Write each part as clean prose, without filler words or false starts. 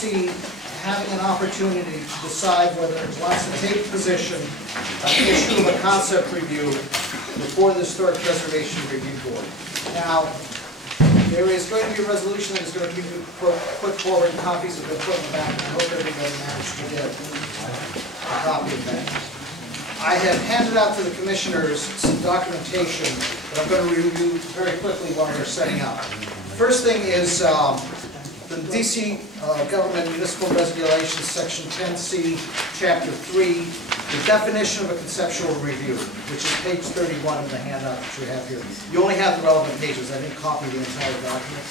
DC having an opportunity to decide whether it wants to take position on the issue of a concept review before the Historic Preservation Review Board. Now, there is going to be a resolution that is going to be put forward. Copies have been put in the back, and I hope everybody managed to get a copy of that. I have handed out to the commissioners some documentation that I'm going to review very quickly while they're setting up. First thing is the DC Government Municipal Regulations, Section 10C, Chapter 3, the definition of a conceptual review, which is page 31 of the handout that you have here. You only have the relevant pages. I didn't copy the entire document.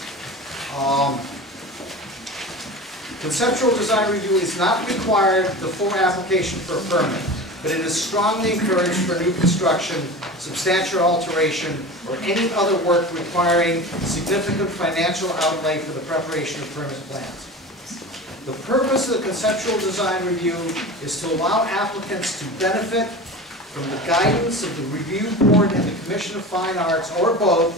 Conceptual design review is not required before application for a permit, but it is strongly encouraged for new construction, substantial alteration, or any other work requiring significant financial outlay for the preparation of permit plans. The purpose of the conceptual design review is to allow applicants to benefit from the guidance of the review board and the Commission of Fine Arts, or both,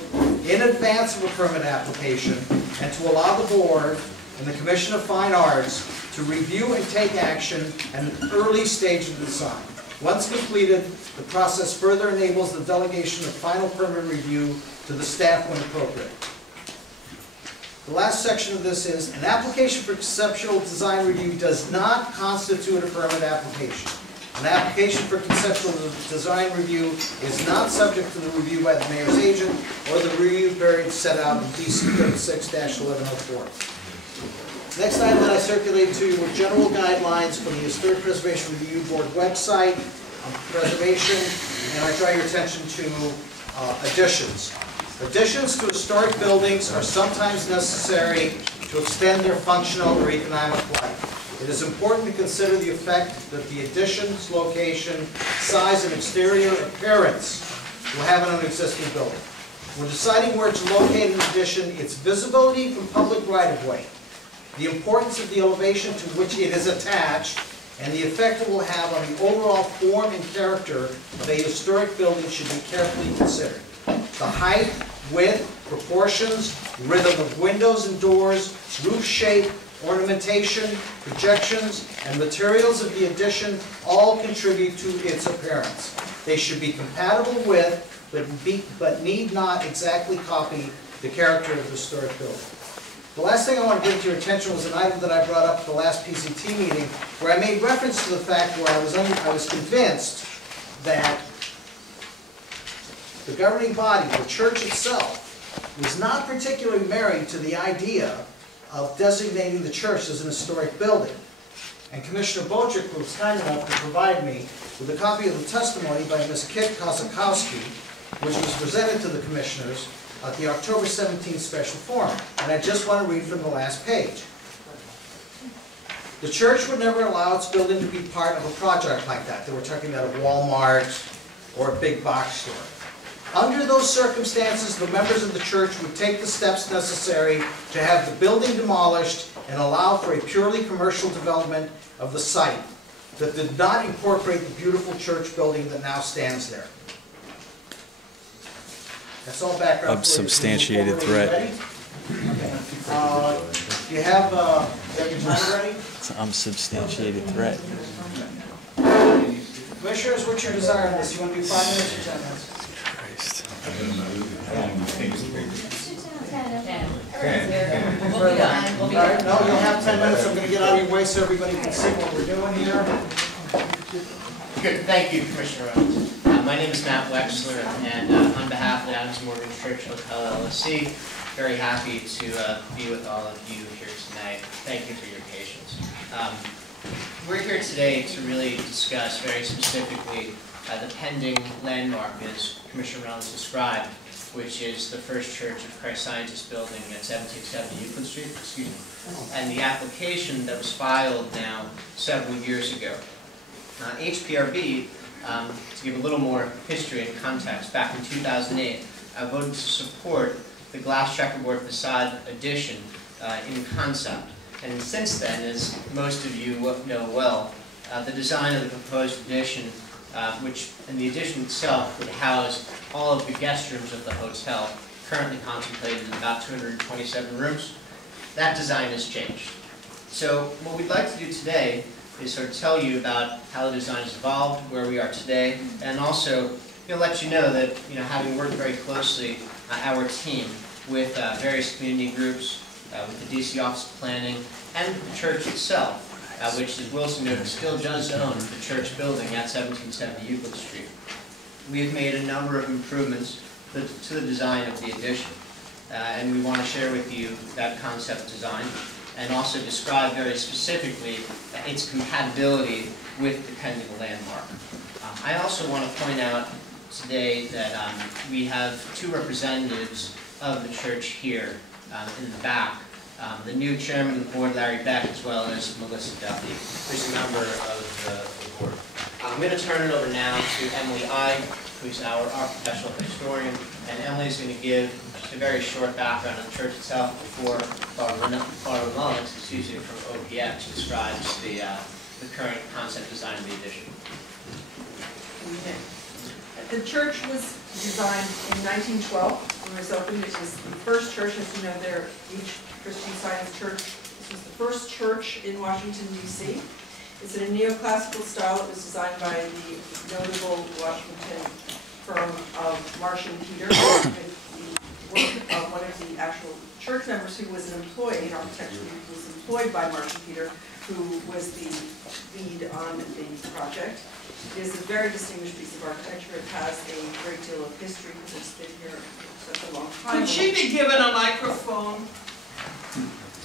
in advance of a permit application, and to allow the board and the Commission of Fine Arts to review and take action at an early stage of the design. Once completed, the process further enables the delegation of final permit review to the staff when appropriate. The last section of this is, an application for conceptual design review does not constitute a permit application. An application for conceptual design review is not subject to the review by the mayor's agent or the review period set out in DC 36-1104. Next item that I circulated to you were general guidelines from the Historic Preservation Review Board website on preservation, and I draw your attention to additions. Additions to historic buildings are sometimes necessary to extend their functional or economic life. It is important to consider the effect that the addition's location, size, and exterior appearance will have on an existing building. When deciding where to locate an addition, its visibility from public right-of-way, the importance of the elevation to which it is attached, and the effect it will have on the overall form and character of a historic building should be carefully considered. The height, width, proportions, rhythm of windows and doors, roof shape, ornamentation, projections, and materials of the addition all contribute to its appearance. They should be compatible with, but need not exactly copy the character of the historic building. The last thing I want to bring to your attention was an item that I brought up at the last PCT meeting, where I made reference to the fact where I was convinced that the governing body, the church itself, was not particularly married to the idea of designating the church as an historic building. And Commissioner Bojic was kind enough to provide me with a copy of the testimony by Ms. Kit Kozakowski, which was presented to the commissioners at the October 17th special forum. And I just want to read from the last page. The church would never allow its building to be part of a project like that. They were talking about a Walmart or a big box store. Under those circumstances, the members of the church would take the steps necessary to have the building demolished and allow for a purely commercial development of the site that did not incorporate the beautiful church building that now stands there. That's all background. Unsubstantiated threat. Okay. Do you have your time ready? It's an unsubstantiated threat. Commissioners, what's your desire on this? You want to do 5 minutes or 10 minutes? Christ. We'll be done. We'll be All right, done. no, you'll have 10 minutes. I'm going to get out of your way so everybody can see what we're doing here. Good, thank you, Commissioner Reynolds. My name is Matt Wexler, and on behalf of the Adams Morgan Church Hotel LLC, very happy to be with all of you here tonight. Thank you for your patience. We're here today to really discuss very specifically the pending landmark, as Commissioner Reynolds described, which is the First Church of Christ Scientist building at 1770 Euclid Street, and the application that was filed now several years ago. HPRB, to give a little more history and context, back in 2008, voted to support the glass checkerboard facade addition in concept. And since then, as most of you know well, the design of the proposed addition, and the addition itself would house all of the guest rooms of the hotel, currently contemplated in about 227 rooms. That design has changed. So what we'd like to do today is sort of tell you about how the design has evolved, where we are today, and also let you know that having worked very closely, our team, with various community groups, with the DC Office of Planning, and the church itself, which, as Wilson noted, still does own the church building at 1770 Euclid Street. We've made a number of improvements to the design of the addition, and we want to share with you that concept design, and also describe very specifically its compatibility with the pending landmark. I also want to point out today that we have two representatives of the church here in the back. The new chairman of the board, Larry Beck, as well as Melissa Duffy, who's a member of the board. I'm going to turn it over now to Emily Ide, who's our professional historian, and Emily's going to give just a very short background of the church itself before Barbara Mullins, from OPX, describes the current concept design of the addition. The church was designed in 1912 when it was opened. It was the first church, as you know, each Christian Science church. This was the first church in Washington, D.C. It's in a neoclassical style. It was designed by the notable Washington firm of Marsh and Peter, with the work of one of the actual church members who was an employee, an architect who was employed by Marsh and Peter, who was the lead on the project. It is a very distinguished piece of architecture. It has a great deal of history because it's been here for such a long time. Could she be given a microphone?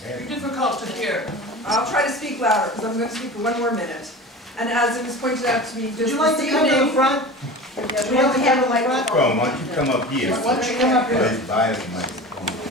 Very difficult to hear. I'll try to speak louder because I'm going to speak for one more minute. And as it was pointed out to me just Would you like this to come to the evening, front? we don't have a microphone. Well, why don't you come up here? Why don't you come up here? Let's buy us a mic.